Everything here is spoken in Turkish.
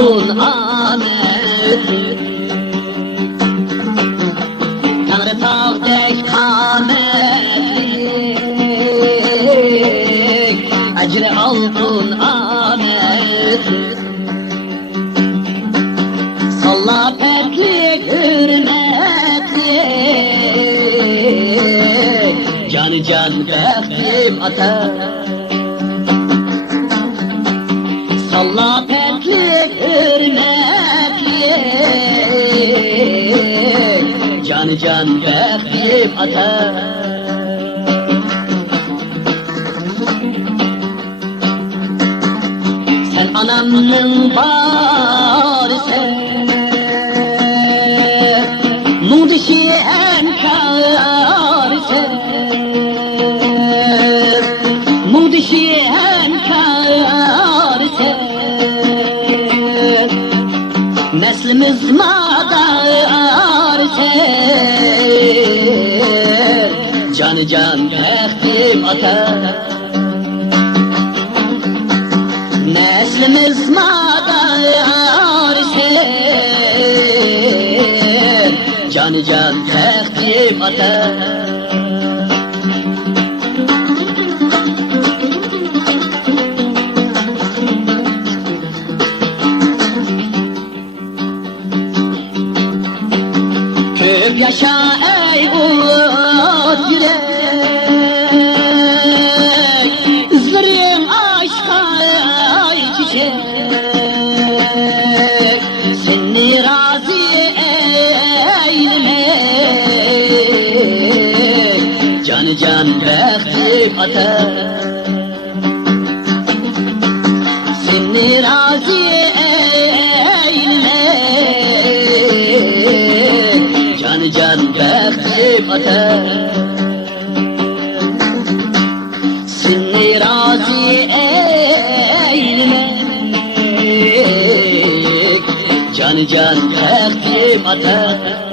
altın amet. Tanrı tağdek kametlik, ecri altın amet. Salla peklik hürmetlik, canı can bektim atar. Salla peklik hürmetlik, canı can bektim atar. Sen anamın barisen, Nudişi emkarisen, Nudişi emkarisen, neslimiz madarisen, canı can bektim atar. Neslimiz madarisen, canı can bektim atar. Köp yaşa ey umut yürek, izlerin aşka ay çiçek. Seni razı eylemek, canı can bektim atar. Seni razı eylemek, canı can bektim atar. Seni razı eylemek, canı can bektim atar.